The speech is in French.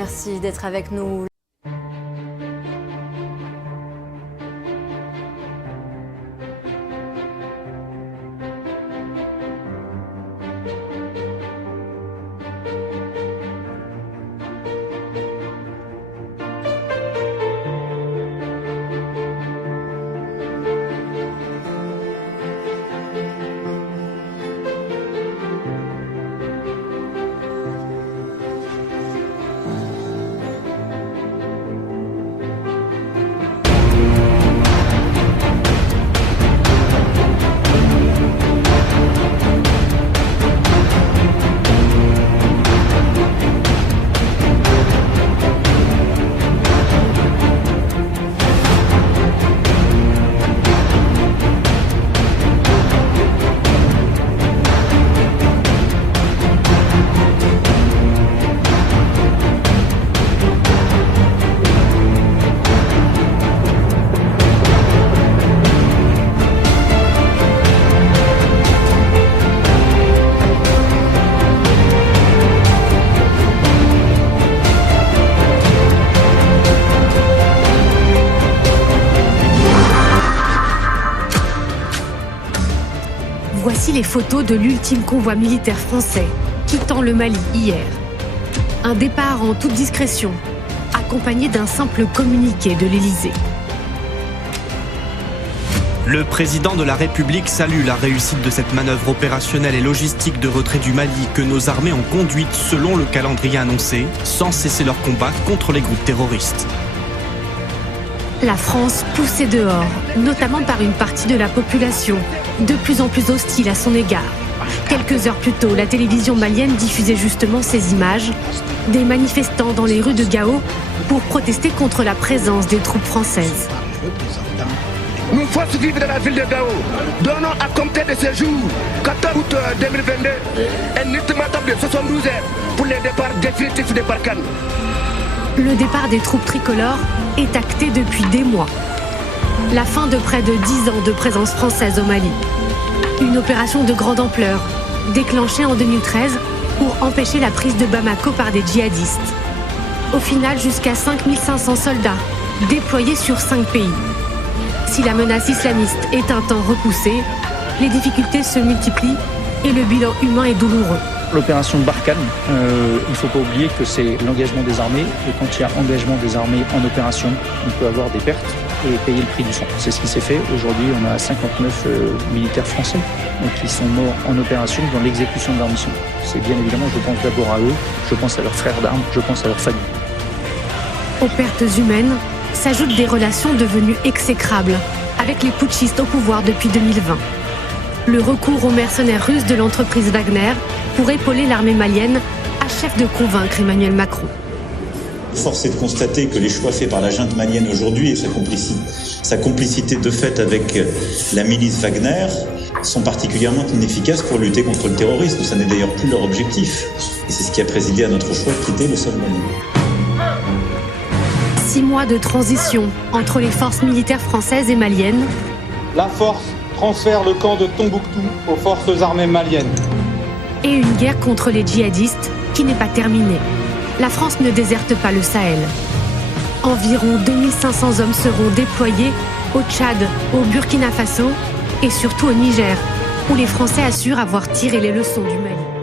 Merci d'être avec nous. Voici les photos de l'ultime convoi militaire français quittant le Mali hier. Un départ en toute discrétion, accompagné d'un simple communiqué de l'Élysée. Le président de la République salue la réussite de cette manœuvre opérationnelle et logistique de retrait du Mali que nos armées ont conduite selon le calendrier annoncé, sans cesser leur combat contre les groupes terroristes. La France poussée dehors, notamment par une partie de la population, de plus en plus hostile à son égard. Quelques heures plus tôt, la télévision malienne diffusait justement ces images, des manifestants dans les rues de Gao pour protester contre la présence des troupes françaises. Nous, forces vives de la ville de Gao, donnons à compter de ce jour, 14 août 2022, un ultimatum de 72 heures pour le départ définitif de Barkhane. Le départ des troupes tricolores est acté depuis des mois. La fin de près de 10 ans de présence française au Mali. Une opération de grande ampleur, déclenchée en 2013 pour empêcher la prise de Bamako par des djihadistes. Au final, jusqu'à 5500 soldats, déployés sur 5 pays. Si la menace islamiste est un temps repoussée, les difficultés se multiplient et le bilan humain est douloureux. L'opération Barkhane, il ne faut pas oublier que c'est l'engagement des armées, et quand il y a engagement des armées en opération, on peut avoir des pertes et payer le prix du sang. C'est ce qui s'est fait. Aujourd'hui, on a 59 militaires français qui sont morts en opération dans l'exécution de leur mission. C'est bien évidemment, je pense d'abord à eux, je pense à leurs frères d'armes, je pense à leurs familles. Aux pertes humaines s'ajoutent des relations devenues exécrables avec les putschistes au pouvoir depuis 2020. Le recours aux mercenaires russes de l'entreprise Wagner pour épauler l'armée malienne achève de convaincre Emmanuel Macron. Force est de constater que les choix faits par la junte malienne aujourd'hui et sa complicité de fait avec la milice Wagner sont particulièrement inefficaces pour lutter contre le terrorisme. Ça n'est d'ailleurs plus leur objectif. Et c'est ce qui a présidé à notre choix de quitter le sol malien. 6 mois de transition entre les forces militaires françaises et maliennes. La force transfère le camp de Tombouctou aux forces armées maliennes. Et une guerre contre les djihadistes qui n'est pas terminée. La France ne déserte pas le Sahel. Environ 2500 hommes seront déployés au Tchad, au Burkina Faso et surtout au Niger, où les Français assurent avoir tiré les leçons du Mali.